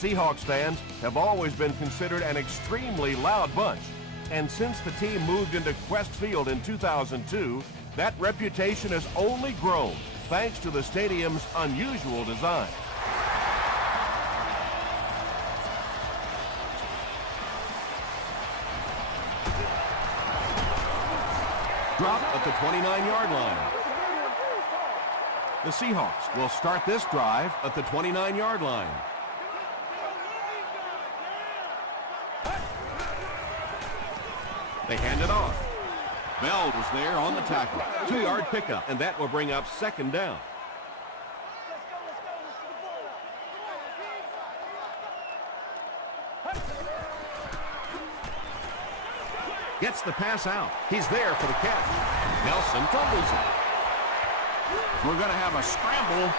Seahawks fans have always been considered an extremely loud bunch, and since the team moved into Quest Field in 2002, that reputation has only grown thanks to the stadium's unusual design. Drop at the 29-yard line. The Seahawks will start this drive at the 29-yard line. They hand it off. Bell was there on the tackle. 2-yard pickup, and that will bring up second down. Gets the pass out. He's there for the catch. Nelson fumbles it. We're going to have a scramble.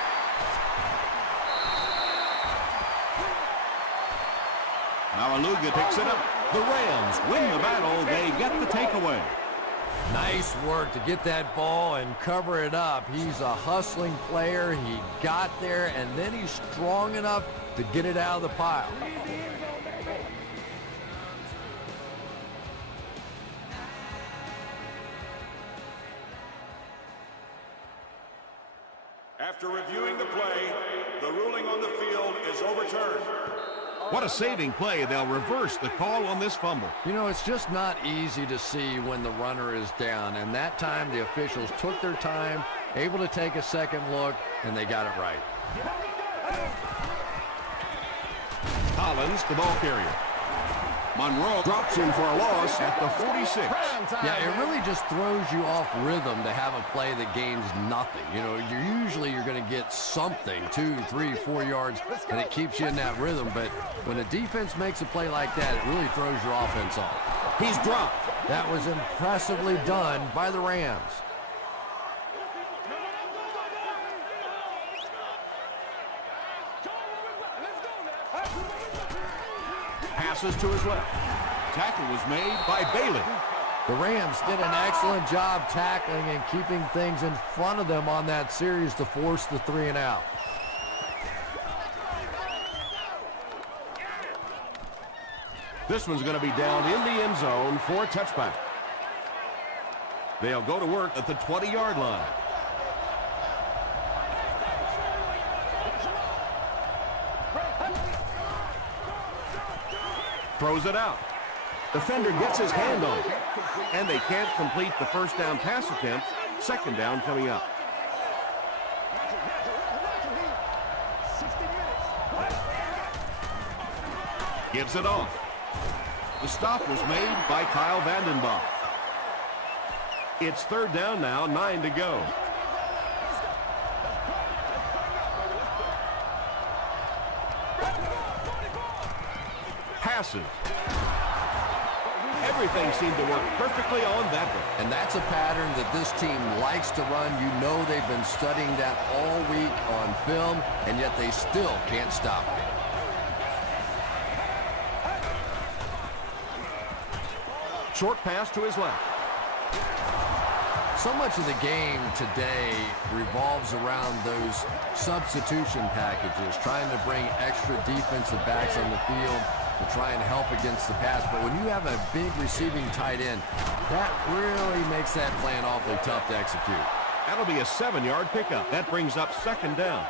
Aluga picks it up. The Rams win the battle. They get the takeaway. Nice work to get that ball and cover it up. He's a hustling player. He got there, and then he's strong enough to get it out of the pile. After reviewing the play, the ruling on the field is overturned. What a saving play. They'll reverse the call on this fumble. You know, it's just not easy to see when the runner is down, and that time the officials took their time, able to take a second look, and they got it right. Collins, the ball carrier. Monroe drops him for a loss at the 46. Yeah, it really just throws you off rhythm to have a play that gains nothing. You know, you're going to get something, 2, 3, 4 yards, and it keeps you in that rhythm. But when a defense makes a play like that, it really throws your offense off. He's dropped. That was impressively done by the Rams. Passes to his left. Tackle was made by Bailey. The Rams did an excellent job tackling and keeping things in front of them on that series to force the 3 and out. This one's going to be down in the end zone for a touchback. They'll go to work at the 20-yard line. Throws it out. Defender gets his hand on it. And they can't complete the first down pass attempt. Second down coming up. Gives it off. The stop was made by Kyle Vandenbach. It's third down now, 9 to go. Passes. Everything seemed to work perfectly on that one. And that's a pattern that this team likes to run. You know they've been studying that all week on film, and yet they still can't stop it. Short pass to his left. So much of the game today revolves around those substitution packages, trying to bring extra defensive backs on the field to try and help against the pass. But when you have a big receiving tight end, that really makes that plan awfully tough to execute. That'll be a 7-yard pickup. That brings up second down.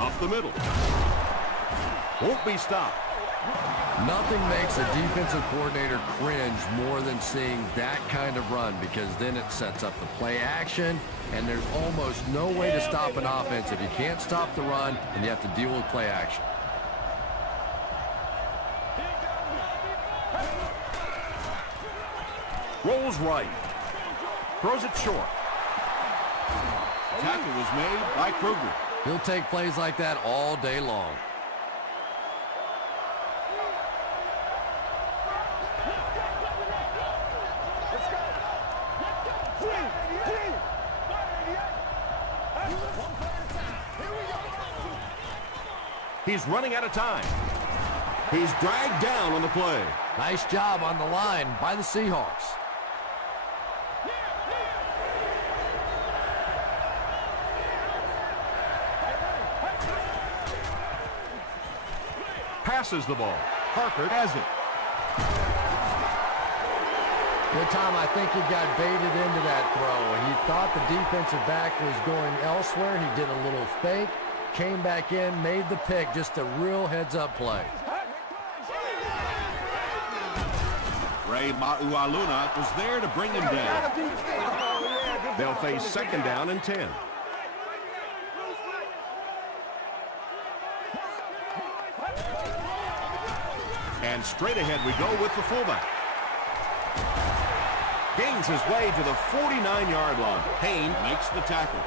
Up the middle. Won't be stopped. Nothing makes a defensive coordinator cringe more than seeing that kind of run, because then it sets up the play action, and there's almost no way to stop an offense if you can't stop the run and you have to deal with play action. Rolls right. Throws it short. Tackle was made by Kruger. He'll take plays like that all day long. He's running out of time. He's dragged down on the play. Nice job on the line by the Seahawks. passes the ball. Parker has it. Good, Tom, I think he got baited into that throw. He thought the defensive back was going elsewhere. He did a little fake, came back in, made the pick. Just a real heads-up play. Ray Maualuna was there to bring him down. They'll face second down and 10. And straight ahead we go with the fullback. Gains his way to the 49-yard line. Payne makes the tackle.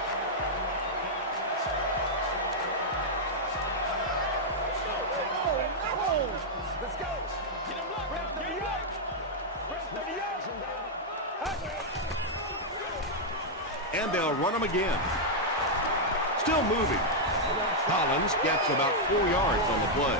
And they'll run him again. Still moving. Collins gets about 4 yards on the play.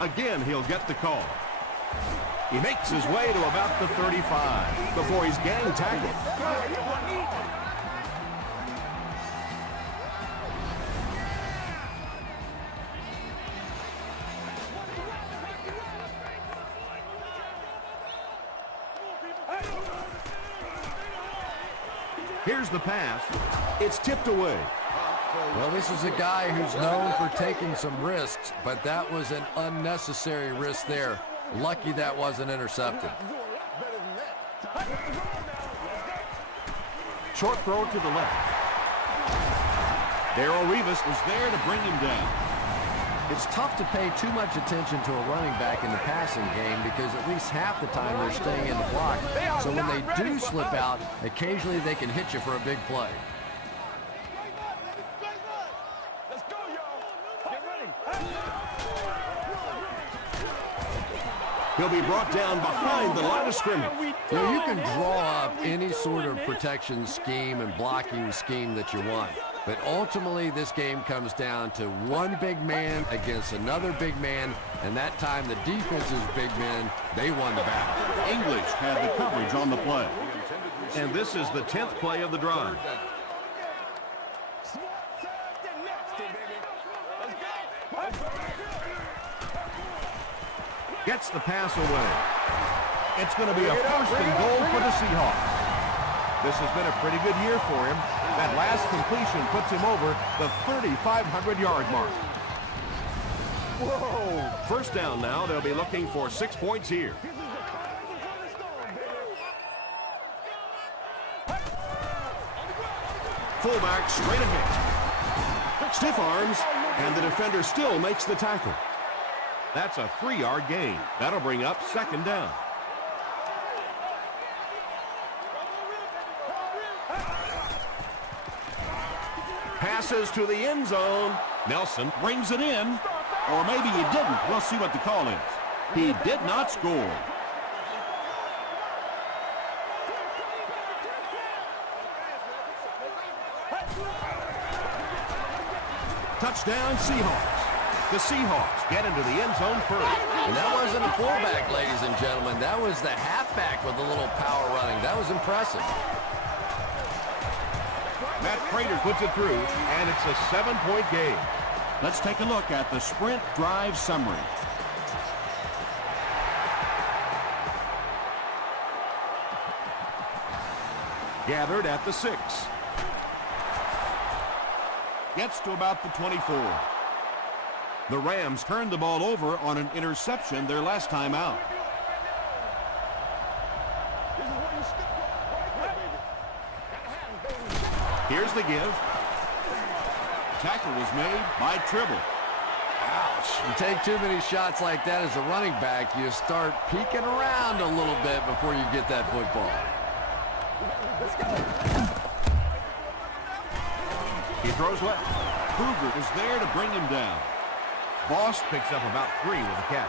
Again, he'll get the call. He makes his way to about the 35 before he's gang tackled. Here's the pass. It's tipped away. Well, this is a guy who's known for taking some risks, but that was an unnecessary risk there. Lucky that wasn't intercepted. Short throw to the left. Darrelle Revis was there to bring him down. It's tough to pay too much attention to a running back in the passing game because at least half the time they're staying in the block. So when they do slip out, occasionally they can hit you for a big play. He'll be brought down behind the line of scrimmage. You know, you can draw up any sort of protection scheme and blocking scheme that you want. But ultimately, this game comes down to one big man against another big man, and that time the defense's big men, they won the battle. English had the coverage on the play. And this is the 10th play of the drive. Gets the pass away. It's going to be a first and goal for the Seahawks. This has been a pretty good year for him. That last completion puts him over the 3,500-yard mark. Whoa! First down now. They'll be looking for 6 points here. Fullback straight ahead. Stiff arms, and the defender still makes the tackle. That's a 3-yard gain. That'll bring up second down. Passes to the end zone. Nelson brings it in. Or maybe he didn't. We'll see what the call is. He did not score. Touchdown, Seahawks. The Seahawks get into the end zone first. And that wasn't a fullback, ladies and gentlemen. That was the halfback with a little power running. That was impressive. Matt Prater puts it through, and it's a 7-point game. Let's take a look at the sprint drive summary. Gathered at the 6. Gets to about the 24. The Rams turned the ball over on an interception their last time out. Here's the give. Tackle was made by Tribble. Ouch. You take too many shots like that as a running back, you start peeking around a little bit before you get that football. He throws left. Kruger is there to bring him down. Boss picks up about 3 with a catch.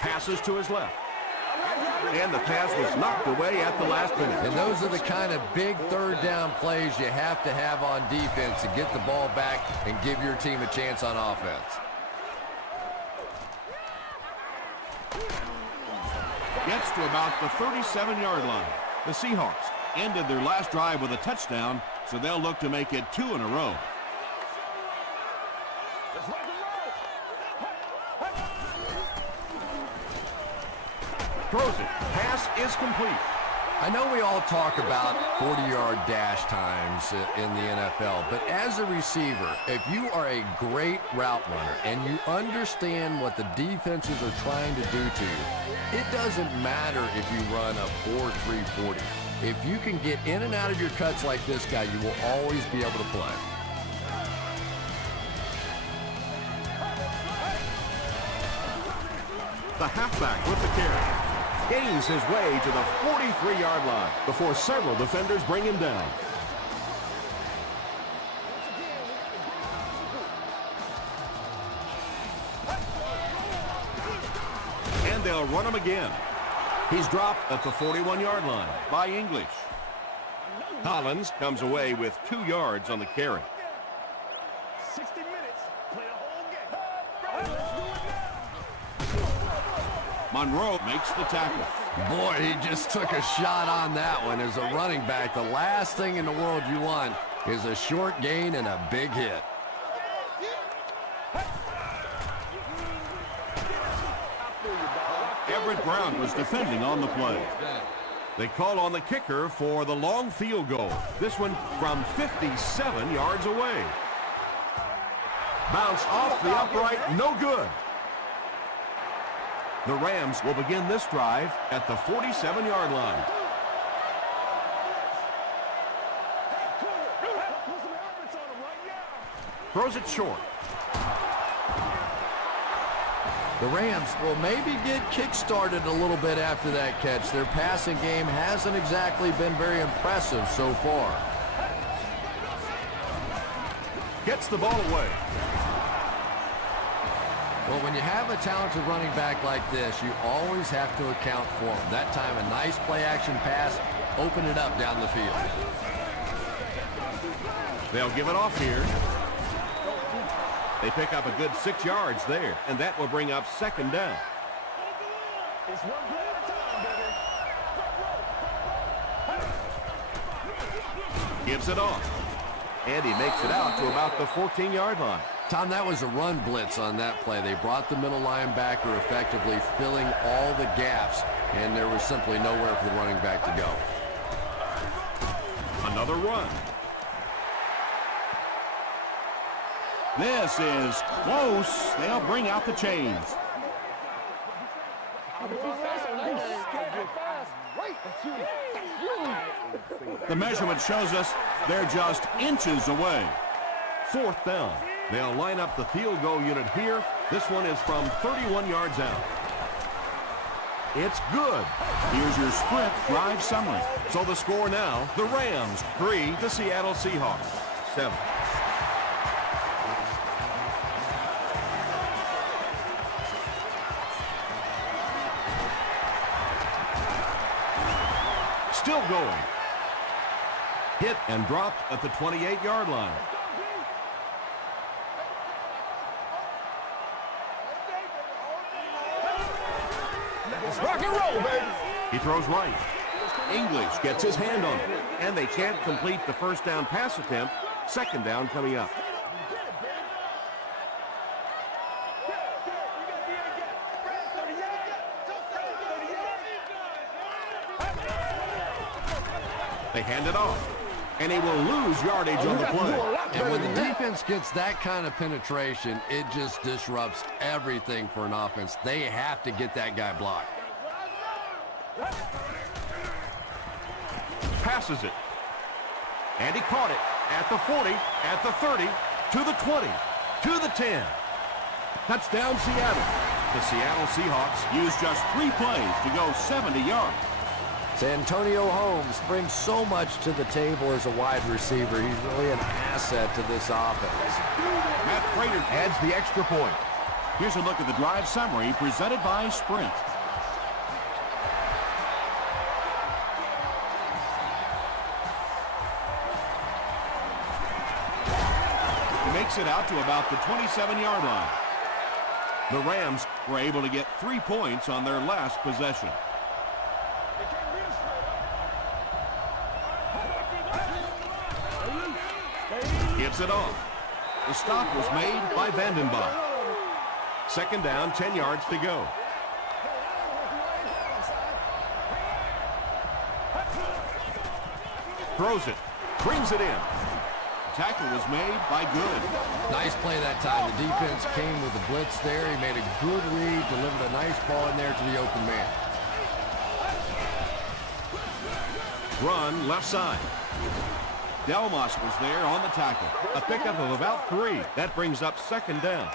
Passes to his left. And the pass was knocked away at the last minute. And those are the kind of big third down plays you have to have on defense to get the ball back and give your team a chance on offense. Gets to about the 37-yard line. The Seahawks ended their last drive with a touchdown, so they'll look to make it 2 in a row. Throws it. Pass is complete. I know we all talk about 40-yard dash times in the NFL, but as a receiver, if you are a great route runner and you understand what the defenses are trying to do to you, it doesn't matter if you run a 4.3 40. If you can get in and out of your cuts like this guy, you will always be able to play. The halfback with the carry. Gains his way to the 43-yard line before several defenders bring him down. And they'll run him again. He's dropped at the 41-yard line by English. Collins comes away with 2 yards on the carry. 60 minutes, play the whole game. Monroe makes the tackle. Boy, he just took a shot on that one. As a running back, the last thing in the world you want is a short gain and a big hit. Everett Brown was defending on the play. They call on the kicker for the long field goal. This one from 57 yards away. Bounce off the upright, no good. The Rams will begin this drive at the 47-yard line. Throws it short. The Rams will maybe get kick-started a little bit after that catch. Their passing game hasn't exactly been very impressive so far. Gets the ball away. Well, when you have a talented running back like this, you always have to account for him. That time, a nice play-action pass, open it up down the field. They'll give it off here. They pick up a good 6 yards there, and that will bring up second down. It's one play at a time, baby. Gives it off. And he makes it out to about the 14-yard line. Tom, that was a run blitz on that play. They brought the middle linebacker effectively filling all the gaps, and there was simply nowhere for the running back to go. Another run. This is close. They'll bring out the chains. The measurement shows us they're just inches away. Fourth down. They'll line up the field goal unit here. This one is from 31 yards out. It's good. Here's your sprint drive summary. So the score now, the Rams 3, the Seattle Seahawks 7. Still going. Hit and dropped at the 28-yard line. Rock and roll, baby. He throws right. English gets his hand on it. And they can't complete the first down pass attempt. Second down coming up. They hand it off. And he will lose yardage on the play. And when the defense gets that kind of penetration, it just disrupts everything for an offense. They have to get that guy blocked. Passes it. And he caught it at the 40, at the 30, to the 20, to the 10. Touchdown, Seattle. The Seattle Seahawks use just 3 plays to go 70 yards. Santonio Holmes brings so much to the table as a wide receiver. He's really an asset to this offense. Matt Prater Adds the extra point. Here's a look at the drive summary presented by Sprint. makes it out to about the 27-yard line. The Rams were able to get 3 points on their last possession. Gives it off. The stop was made by Vandenbach. Second down, 10 yards to go. Throws it. Brings it in. Tackle was made by Good. Nice play that time. The defense came with the blitz there. He made a good read, delivered a nice ball in there to the open man. Run left side. Delmas was there on the tackle. A pickup of about 3. That brings up second down.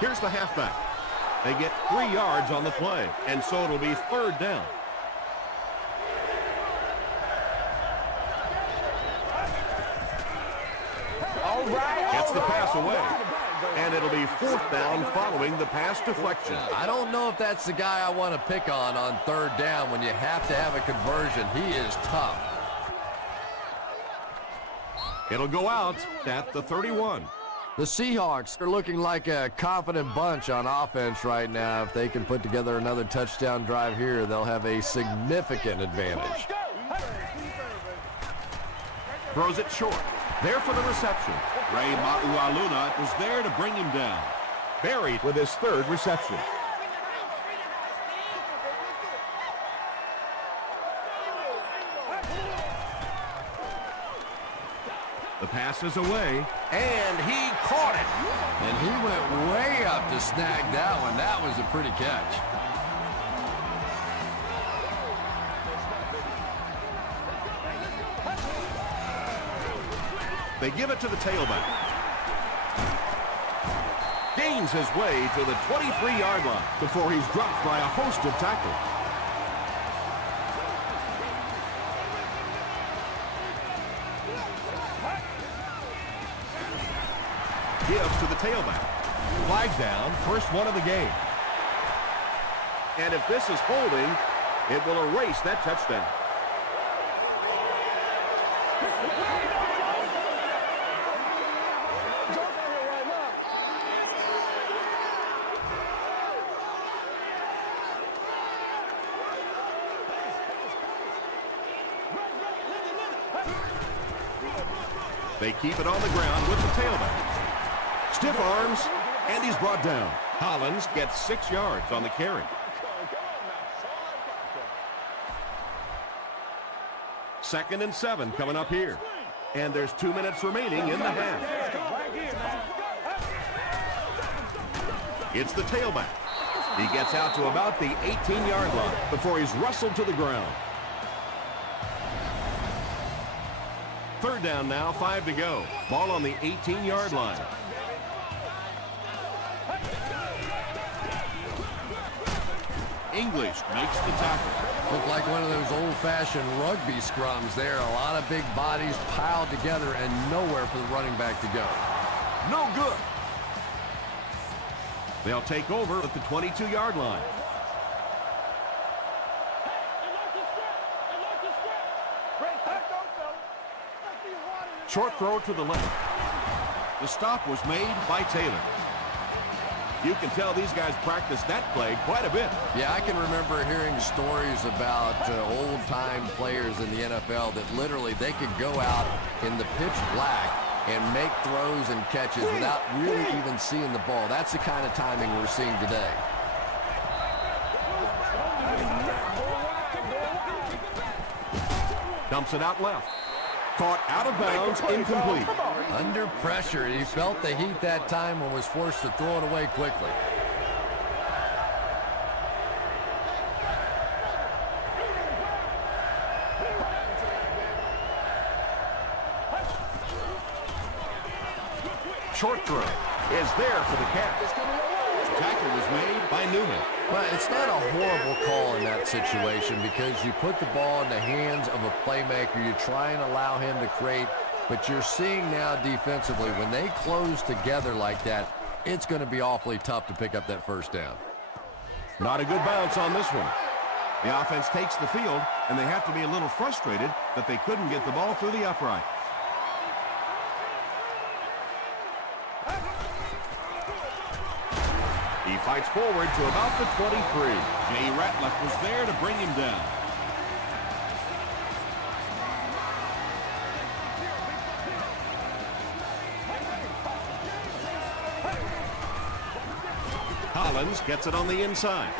Here's the halfback. They get 3 yards on the play, and so it'll be third down. Gets the pass away, and it'll be fourth down following the pass deflection. I don't know if that's the guy I want to pick on third down when you have to have a conversion. He is tough. It'll go out at the 31. The Seahawks are looking like a confident bunch on offense right now. If they can put together another touchdown drive here, they'll have a significant advantage. Throws it short. There for the reception. Ray Maualuna was there to bring him down. Buried with his third reception. The pass is away, and he caught it. And he went way up to snag that one. That was a pretty catch. They give it to the tailback. Gains his way to the 23-yard line before he's dropped by a host of tackles. Gives to the tailback. Flag down, first one of the game. And if this is holding, it will erase that touchdown. They keep it on the ground with the tailback. Stiff arms, and he's brought down. Hollins gets 6 yards on the carry. Second and 7 coming up here. And there's 2 minutes remaining in the half. It's the tailback. He gets out to about the 18-yard line before he's wrestled to the ground. Third down now, 5 to go. Ball on the 18-yard line. English makes the tackle. Looked like one of those old-fashioned rugby scrums there. A lot of big bodies piled together and nowhere for the running back to go. No good. They'll take over at the 22-yard line. Short throw to the left. The stop was made by Taylor. You can tell these guys practice that play quite a bit. Yeah, I can remember hearing stories about old-time players in the NFL that literally they could go out in the pitch black and make throws and catches without really even seeing the ball. That's the kind of timing we're seeing today. Dumps it out left. Caught out of bounds, incomplete. Under pressure, he felt the heat that time and was forced to throw it away quickly. Short throw is there for the catch. Tackle was made by Newman. Well, it's not a horrible call in that situation because you put the ball in the hands of a playmaker. You try and allow him to create, but you're seeing now defensively when they close together like that, it's going to be awfully tough to pick up that first down. Not a good bounce on this one. The offense takes the field, and they have to be a little frustrated that they couldn't get the ball through the upright. He fights forward to about the 23. Jay Ratliff was there to bring him down. Collins gets it on the inside.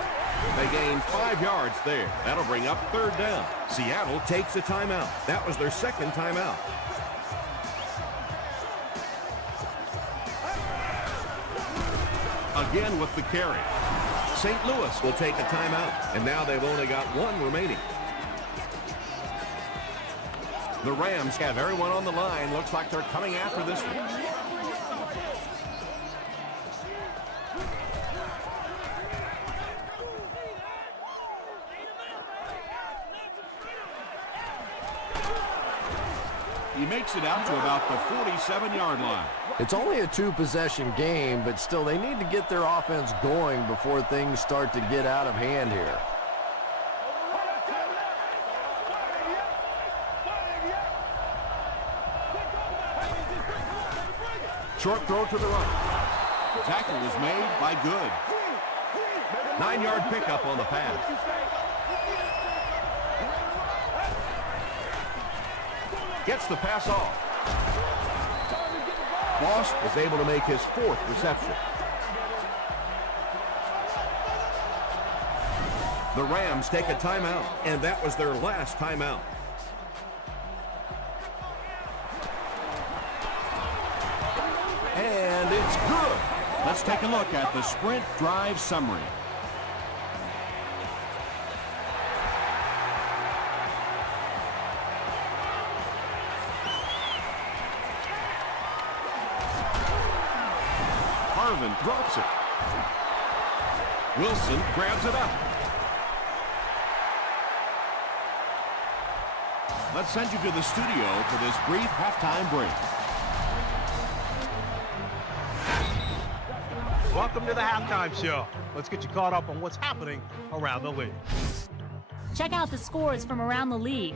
They gain 5 yards there. That'll bring up 3rd down. Seattle takes a timeout. That was their 2nd timeout. Again with the carry. St. Louis will take a timeout, and now they've only got 1 remaining. The Rams have everyone on the line. Looks like they're coming after this one. He makes it out to about the 47-yard line. It's only a 2-possession game, but still they need to get their offense going before things start to get out of hand here. Short throw to the right. Tackle was made by Good. 9-yard pickup on the pass. Gets the pass off. Moss is able to make his 4th reception. The Rams take a timeout, and that was their last timeout. And it's good. Let's take a look at the sprint drive summary. Harvin drops it. Wilson grabs it up. Let's send you to the studio for this brief halftime break. Welcome to the halftime show. Let's get you caught up on what's happening around the league. Check out the scores from around the league.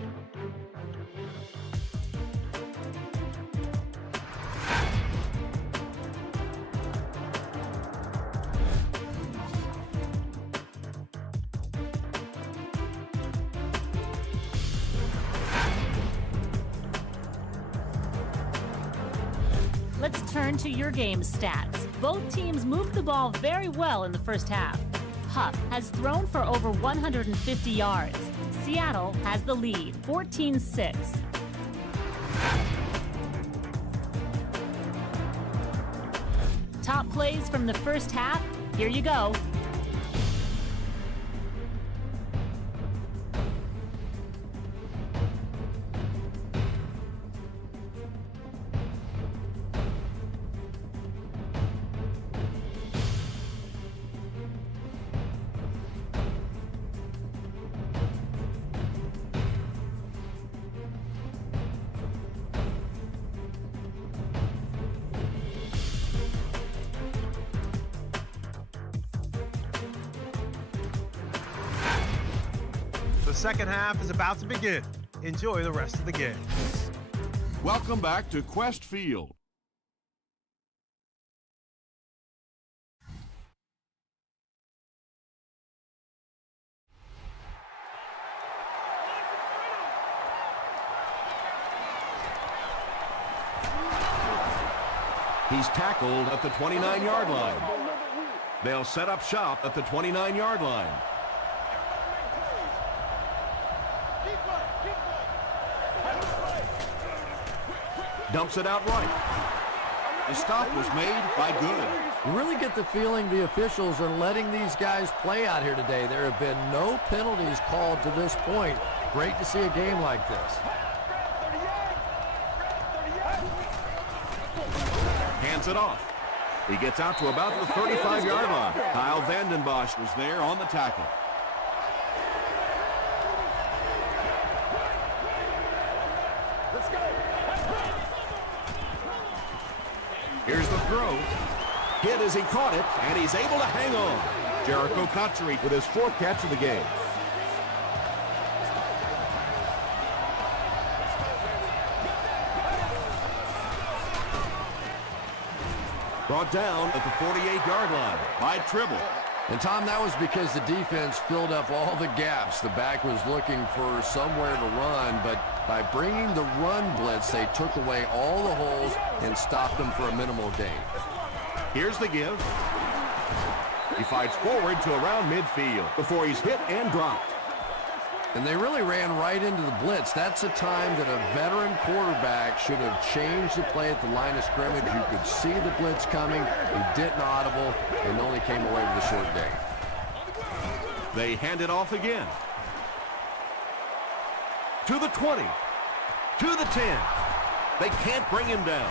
Let's turn to your game stats. Both teams moved the ball very well in the first half. Huff has thrown for over 150 yards. Seattle has the lead, 14-6. Top plays from the first half, here you go. The second half is about to begin. Enjoy the rest of the game. Welcome back to Quest Field. He's tackled at the 29-yard line. They'll set up shop at the 29-yard line. Dumps it out right. The stop was made by Good. You really get the feeling the officials are letting these guys play out here today. There have been no penalties called to this point. Great to see a game like this. Hands it off. He gets out to about the 35-yard line. Kyle Vanden Bosch was there on the tackle. Here's the throw. Hit as he caught it, and he's able to hang on. Jericho Cotchery with his 4th catch of the game. Brought down at the 48-yard line by Tribble. And, Tom, that was because the defense filled up all the gaps. The back was looking for somewhere to run, but by bringing the run blitz, they took away all the holes and stopped them for a minimal gain. Here's the give. He fights forward to around midfield before he's hit and dropped. And they really ran right into the blitz. That's a time that a veteran quarterback should have changed the play at the line of scrimmage. You could see the blitz coming. He didn't audible and only came away with a short gain. They hand it off again. To the 20. To the 10. They can't bring him down.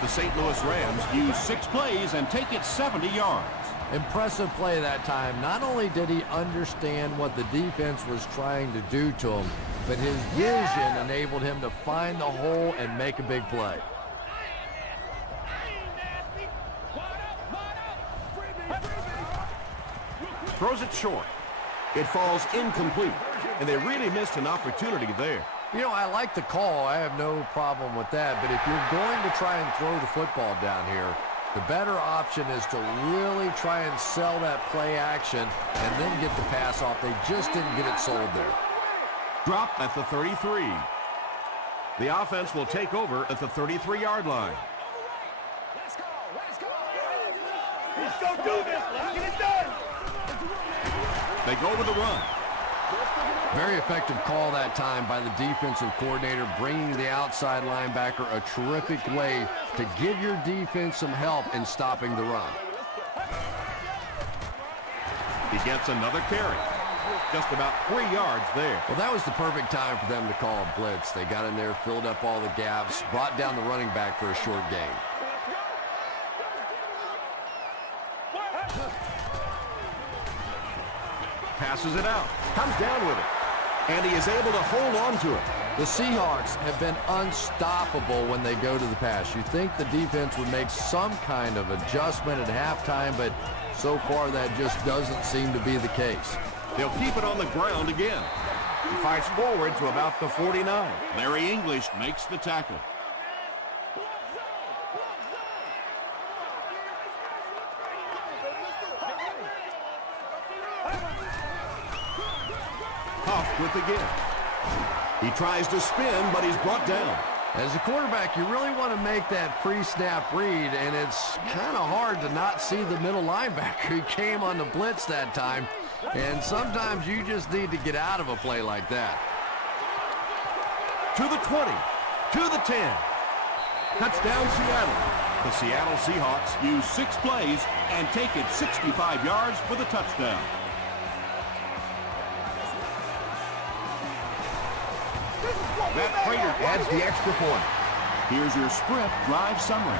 The St. Louis Rams Use 6 plays and take it 70 yards. Impressive play that time. Not only did he understand what the defense was trying to do to him, but his vision enabled him to find the hole and make a big play. throws it short. It falls incomplete, and they really missed an opportunity there. You know, I like the call. I have no problem with that. But if you're going to try and throw the football down here, the better option is to really try and sell that play action and then get the pass off. They just didn't get it sold there. Dropped at the 33. The offense will take over at the 33-yard line. Let's go. Let's go do this. Let's get it done. They go with the run. Very effective call that time by the defensive coordinator, bringing the outside linebacker a terrific way to give your defense some help in stopping the run. He gets another carry. Just about 3 yards there. Well, that was the perfect time for them to call a blitz. They got in there, filled up all the gaps, brought down the running back for a short gain. Passes it out. Comes down with it. And he is able to hold on to it. The Seahawks have been unstoppable when they go to the pass. You think the defense would make some kind of adjustment at halftime, but so far that just doesn't seem to be the case. They'll keep it on the ground again. He fights forward to about the 49. Larry English makes the tackle. Huff with the give. He tries to spin, but he's brought down. As a quarterback, you really want to make that pre-snap read, and it's kind of hard to not see the middle linebacker. He came on the blitz that time, and sometimes you just need to get out of a play like that. To the 20, to the 10. Touchdown, Seattle. The Seattle Seahawks Use 6 plays and take it 65 yards for the touchdown. Matt Prater adds the extra point. Here's your sprint drive summary.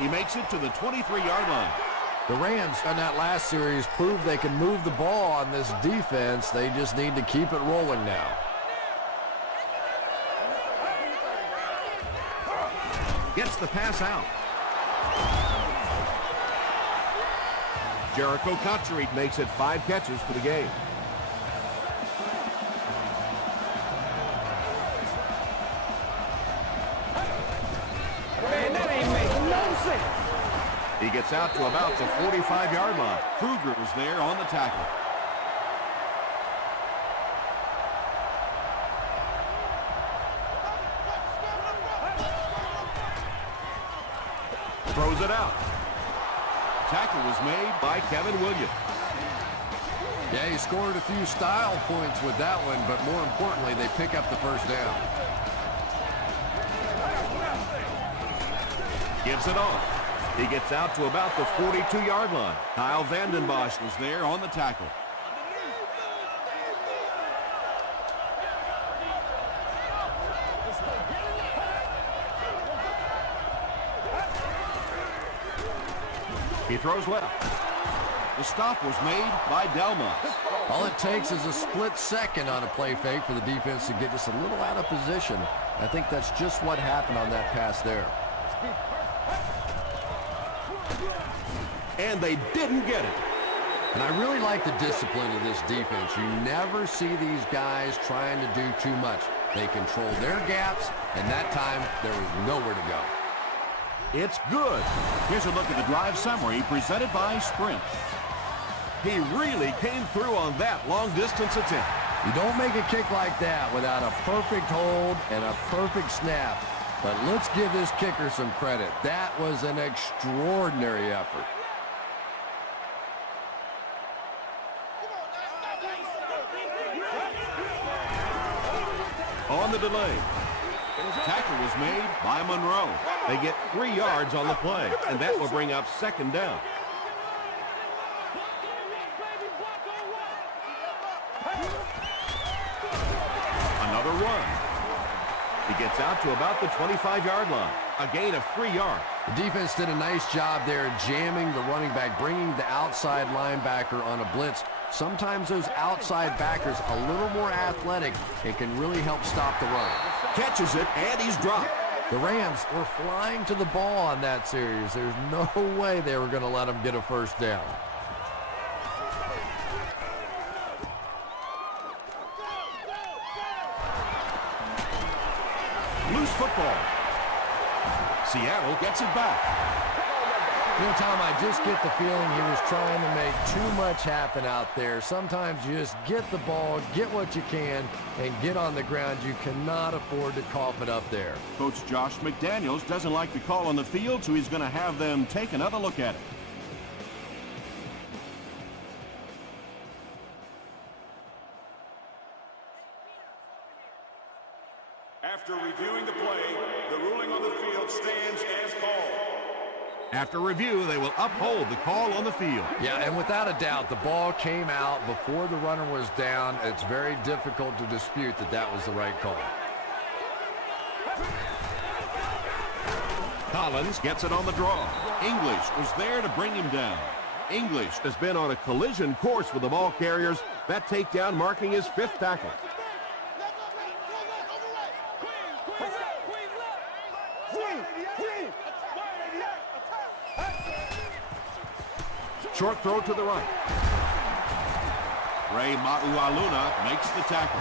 He makes it to the 23-yard line. The Rams on that last series proved they can move the ball on this defense. They just need to keep it rolling now. Gets the pass out. Jericho Cotchery makes it 5 catches for the game. Man, that ain't making no sense. He gets out to about the 45-yard line. Kruger was there on the tackle. Throws it out. Tackle was made By Kevin Williams. Yeah, he scored a few style points with that one, but more importantly, they pick up the first down. Gives it off. He gets out to about the 42-yard line. Kyle Vanden Bosch was there on the tackle. He throws left. The stop was made by Delma. All it takes is a split second on a play fake for the defense to get just a little out of position. I think that's just what happened on that pass there. And they didn't get it. And I really like the discipline of this defense. You never see these guys trying to do too much. They control their gaps, and that time there was nowhere to go. It's good. Here's a look at the drive summary presented by Sprint. He really came through on that long-distance attempt. You don't make a kick like that without a perfect hold and a perfect snap. But let's give this kicker some credit. That was an extraordinary effort. On the delay. Tackle was made by Monroe. They get 3 yards on the play, and that will bring up second down. Another run. He gets out to about the 25-yard line. A gain of 3 yards. The defense did a nice job there jamming the running back, bringing the outside linebacker on a blitz. Sometimes those outside backers a little more athletic and can really help stop the run. Catches it, and he's dropped. The Rams were flying to the ball on that series. There's no way they were going to let them get a first down. Loose football. Seattle gets it back. You know, Tom, I just get the feeling he was trying to make too much happen out there. Sometimes you just get the ball, get what you can, and get on the ground. You cannot afford to cough it up there. Coach Josh McDaniels doesn't like the call on the field, so he's going to have them take another look at it. After reviewing the play, the ruling on the field stands as called. After review, they will uphold the call on the field. Yeah, and without a doubt, the ball came out before the runner was down. It's very difficult to dispute that that was the right call. Collins gets it on the draw. English was there to bring him down. English has been on a collision course with the ball carriers. That takedown marking his 5th tackle. Short throw to the right. Ray Maualuna makes the tackle.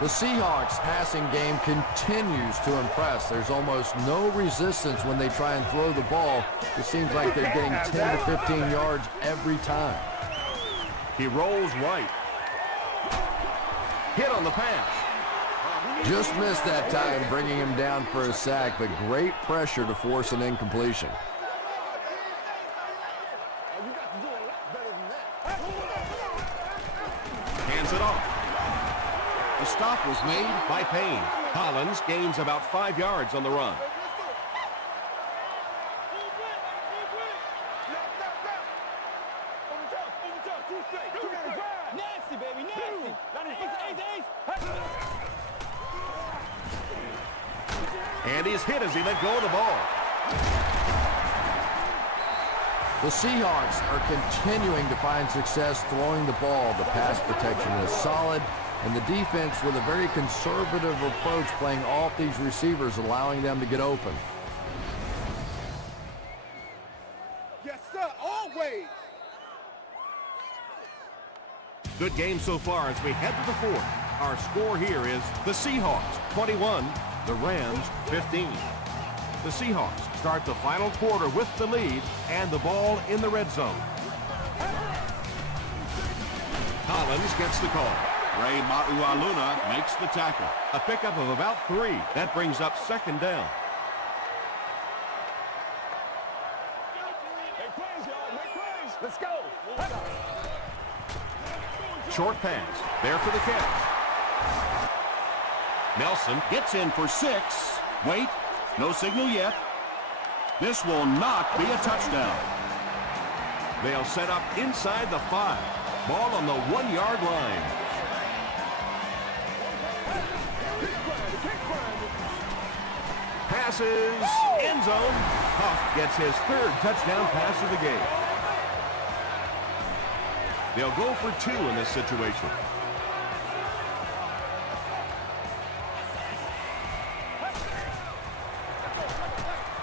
The Seahawks passing game continues to impress. There's almost no resistance when they try and throw the ball. It seems like they're getting 10 to 15 yards every time. He rolls right. Hit on the pass. Just missed that time, bringing him down for a sack, but great pressure to force an incompletion. Hands it off. The stop was made by Payne. Collins gains about 5 yards on the run. And he's hit as he let go of the ball. The Seahawks are continuing to find success throwing the ball. The pass protection is solid, and the defense with a very conservative approach playing off these receivers, allowing them to get open. Yes, sir, always. Good game so far as we head to the 4th. Our score here is the Seahawks 21, the Rams 15. The Seahawks start the final quarter with the lead and the ball in the red zone. Collins gets the call. Ray Maualuna makes the tackle. A pickup of about 3. That brings up second down. Let's go. Short pass. There for the catch. Nelson gets in for 6. Wait, no signal yet. This will not be a touchdown. They'll set up inside the 5. Ball on the 1-yard line. Passes. End zone. Huff gets his 3rd touchdown pass of the game. They'll go for 2 in this situation.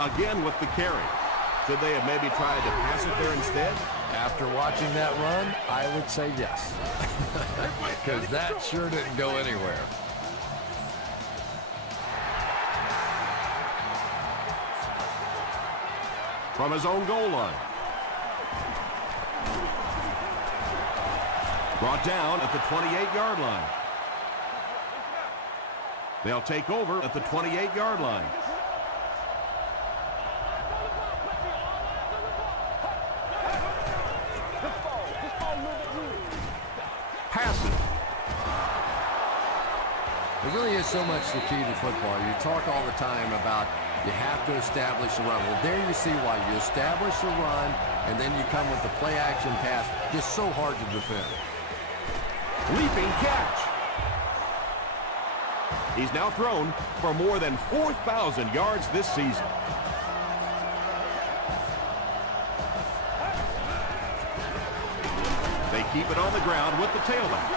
Again with the carry. Should they have maybe tried to pass it there instead? After watching that run, I would say yes. Because that sure didn't go anywhere. From his own goal line. Brought down at the 28-yard line. They'll take over at the 28-yard line. Passes. It really is so much the key to football. You talk all the time about you have to establish a run. Well, there you see why. You establish a run, and then you come with the play-action pass. Just so hard to defend. Leaping catch. He's now thrown for more than 4,000 yards this season. They keep it on the ground with the tailback.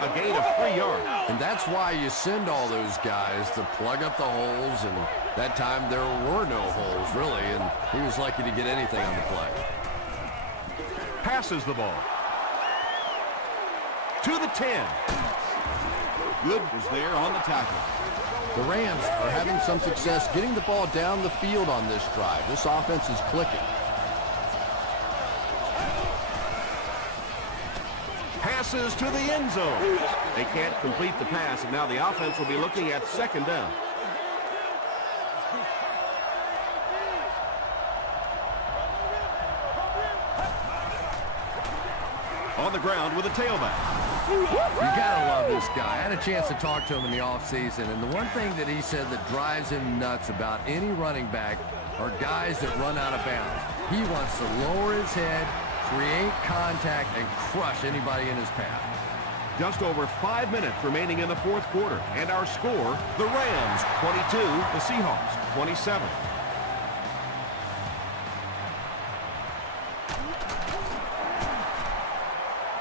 A gain of 3 yards. And that's why you send all those guys to plug up the holes, and that time there were no holes, really, and he was lucky to get anything on the play. Passes the ball. To the 10. Good was there on the tackle. The Rams are having some success getting the ball down the field on this drive. This offense is clicking. Passes to the end zone. They can't complete the pass, and now the offense will be looking at second down. On the ground with a tailback. You gotta love this guy. I had a chance to talk to him in the offseason, and the one thing that he said that drives him nuts about any running back are guys that run out of bounds. He wants to lower his head, create contact, and crush anybody in his path. Just over 5 minutes remaining in the fourth quarter, and our score, the Rams 22, the Seahawks 27.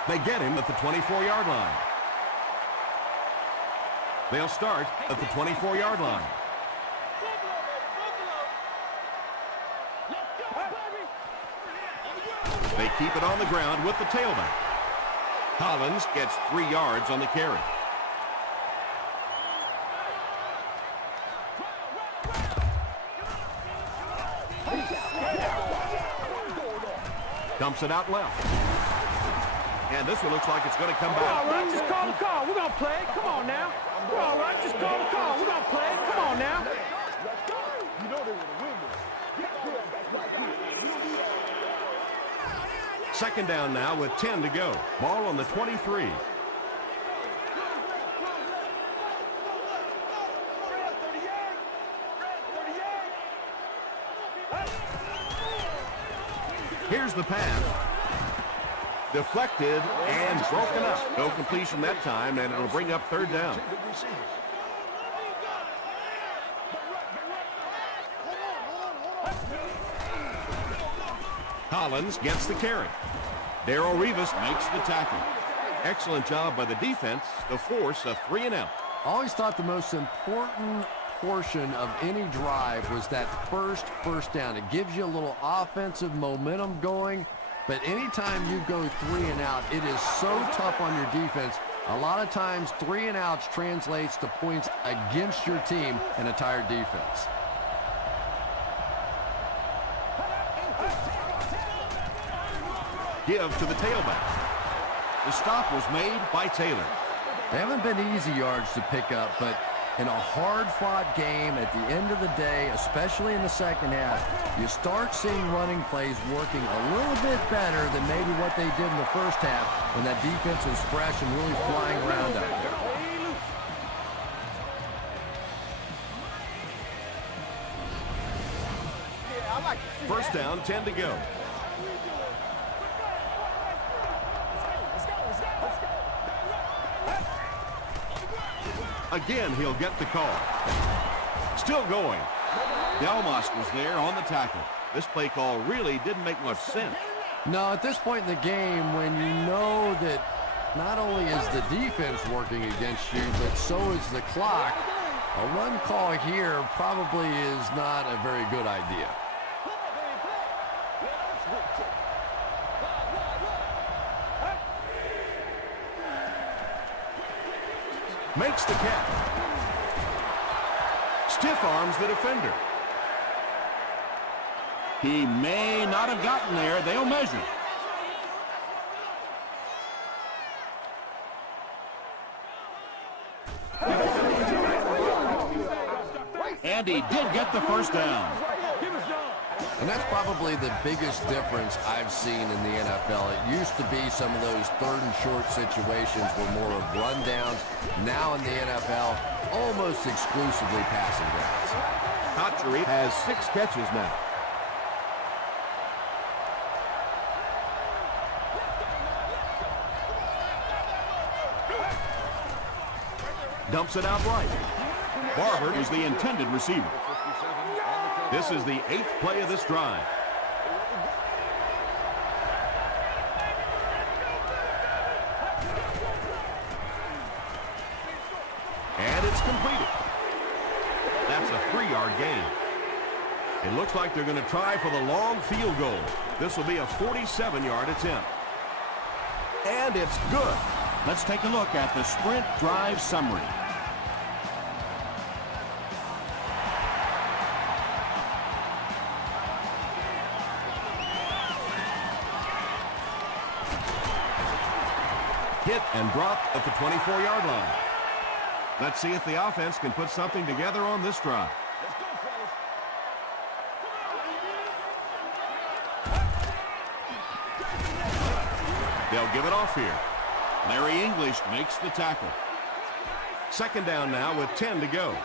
They get him at the 24-yard line. They'll start at the 24-yard line. They keep it on the ground with the tailback. Collins gets 3 yards on the carry. Dumps it out left. And this one looks like it's going to come back. All right, just call the call. We're going to play. Come on now. We're all right, just call the call. We're going to play. Come on now. You know they would have win this. That's right here. Second down now with 10 to go. Ball on the 23. Here's the pass. Deflected and broken up. No completion that time, and it'll bring up third down. Collins gets the carry. Darrelle Revis makes the tackle. Excellent job by the defense to force a 3-and-out. I always thought the most important portion of any drive was that first down. It gives you a little offensive momentum going, but anytime you go 3-and-out, it is so tough on your defense. A lot of times 3-and-outs translates to points against your team and a tired defense. Give to the tailback. The stop was made by Taylor. They haven't been easy yards to pick up, but in a hard-fought game at the end of the day, especially in the second half, you start seeing running plays working a little bit better than maybe what they did in the first half when that defense was fresh and really flying around out there. First down, 10 to go. Again, he'll get the call. Still going. Delmas was there on the tackle. This play call really didn't make much sense. No, at this point in the game, when you know that not only is the defense working against you, but so is the clock, a run call here probably is not a very good idea. Makes the catch. Stiff arms the defender. He may not have gotten there. They'll measure. And he did get the first down. And that's probably the biggest difference I've seen in the NFL. It used to be some of those third and short situations were more of rundowns. Now in the NFL, almost exclusively passing downs. Cotchery has 6 catches now. Dumps it out right. Barber is the intended receiver. This is the 8th play of this drive. And it's completed. That's a 3-yard gain. It looks like they're going to try for the long field goal. This will be a 47-yard attempt. And it's good. Let's take a look at the sprint drive summary. Hit and drop at the 24-yard line. Let's see if the offense can put something together on this drive. They'll give it off here. Larry English makes the tackle. Second down now with 10 to go.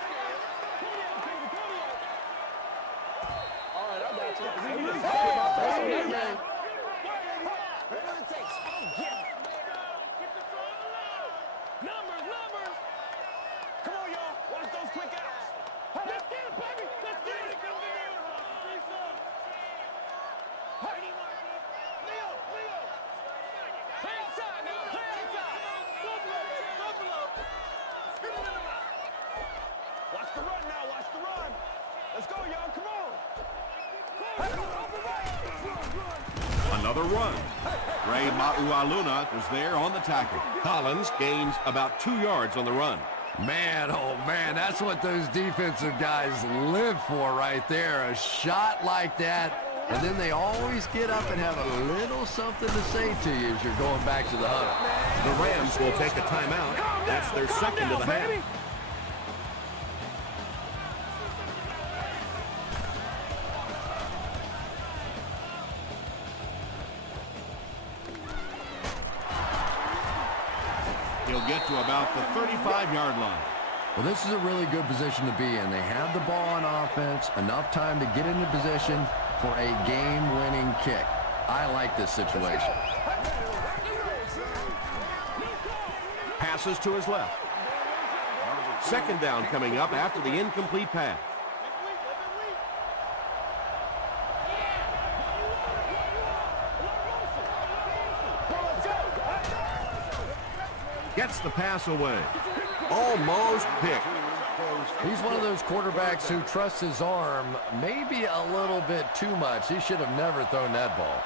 Another run. Ray Maualuna was there on the tackle. Collins gains about 2 yards on the run. Man, oh man, that's what those defensive guys live for right there. A shot like that, and then they always get up and have a little something to say to you as you're going back to the huddle. The Rams will take a timeout. That's their second of the half. He'll get to about the 35-yard line. Well, this is a really good position to be in. They have the ball on offense, enough time to get into position for a game-winning kick. I like this situation. Passes to his left. Second down coming up after the incomplete pass. Gets the pass away. Almost picked. He's one of those quarterbacks who trusts his arm maybe a little bit too much. He should have never thrown that ball.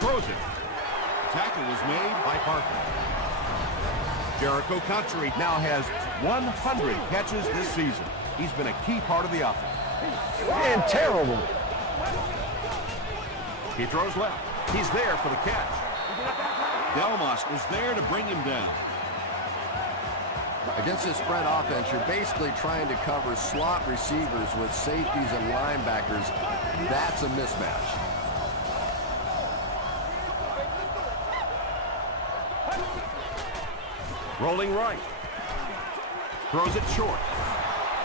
Throws it. Tackle was made by Parker. Jericho Cotchery now has 100 catches this season. He's been a key part of the offense. Man, terrible. He throws left. He's there for the catch. Delmas was there to bring him down. Against a spread offense, you're basically trying to cover slot receivers with safeties and linebackers. That's a mismatch. Rolling right. Throws it short.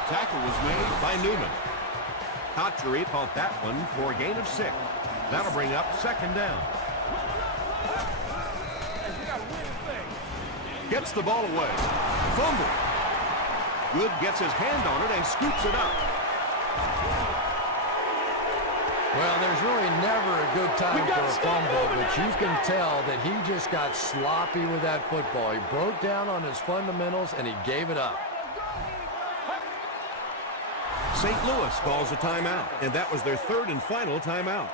Tackle was made by Newman. Cotchery caught that one for a gain of 6. That'll bring up second down. Gets the ball away. Fumble. Good gets his hand on it and scoops it up. Well, there's really never a good time for a fumble, but you can tell that he just got sloppy with that football. He broke down on his fundamentals, and he gave it up. St. Louis calls a timeout, and that was their third and final timeout.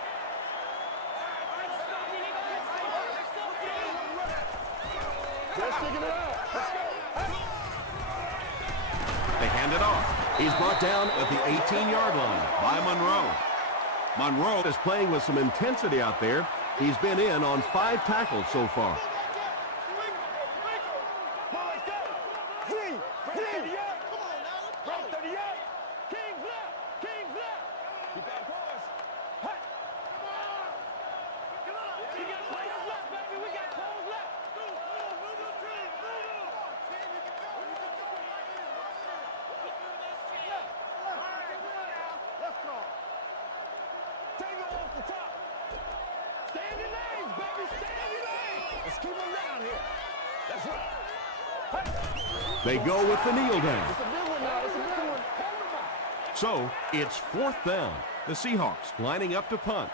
hand it off. He's brought down at the 18-yard line By Monroe. Monroe is playing with some intensity out there. He's been in on 5 tackles so far. They go with the kneel down. So it's 4th down. The Seahawks lining up to punt.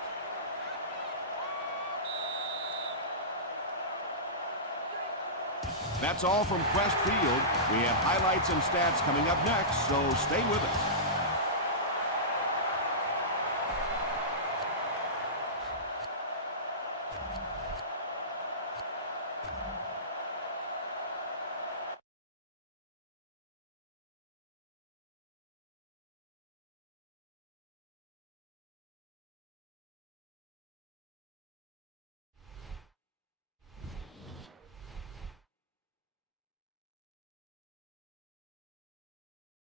That's all from Crest Field. We have highlights and stats coming up next, so stay with us.